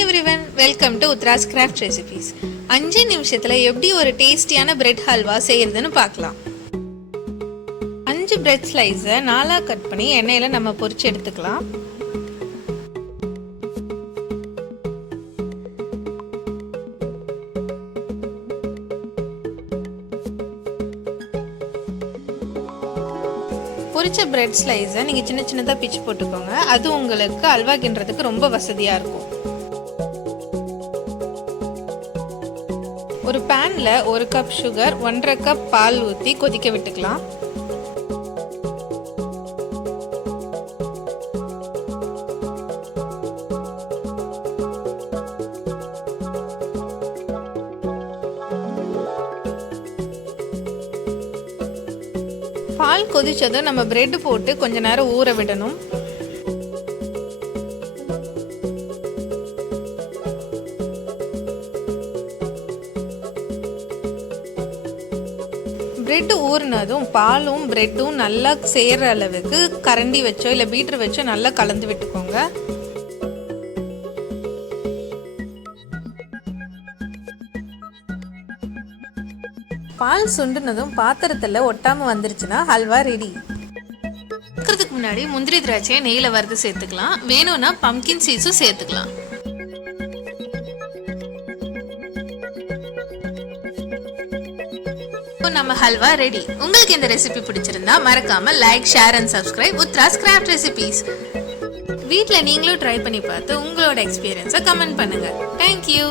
Hi everyone, welcome to Uthra's craft recipes. 5 நிமிஷத்தில் எப்படி ஒரு டேஸ்டியான பிரெட் ஹல்வா செய்யறதுன்னு பார்க்கலாம். 5 பிரெட் ஸ்லைஸை 4 கட் பண்ணி எண்ணெயில் நம்ம பொரிச்சு எடுத்துக்கலாம். பொரிச்ச பிரெட் ஸ்லைஸை நீங்கள் சின்ன சின்னதாக பிச்சு போட்டுக்கோங்க. அது உங்களுக்கு அல்வா கிண்டுறதுக்கு ரொம்ப வசதியாக இருக்கும். ஒரு பேனில் 1 கப் சுகர், 1.5 கப் பால் ஊற்றி கொதிக்க விட்டுக்கலாம். பால் கொதிச்சதும் நம்ம பிரெட் போட்டு கொஞ்ச நேரம் ஊற விடணும். பிரெட் ஊறினதும் பாலும் பிரெட்டும் நல்லா சேர்ற அளவுக்கு கரண்டி வச்சோ இல்லை பீட்டர் வச்சோ நல்லா கலந்து விட்டுக்கோங்க. பால் சுண்டுனதும் பாத்திரத்தில் ஒட்டாமல் வந்துருச்சுன்னா ஹல்வா ரெடி. இருக்கிறதுக்கு முன்னாடி முந்திரி திராட்சையை நெய்யில் வறுத்து சேர்த்துக்கலாம். வேணும்னா பம்கின் சீட்ஸும் சேர்த்துக்கலாம். நம்ம ஹல்வா ரெடி. உங்களுக்கு இந்த ரெசிபி பிடிச்சிருந்தா மறக்காம like, share and subscribe Uthra's craft recipes. வீட்டில் நீங்களும் ட்ரை பண்ணி பார்த்து உங்களோட எக்ஸ்பீரியன்ஸை கமெண்ட் பண்ணுங்க. தேங்க்யூ.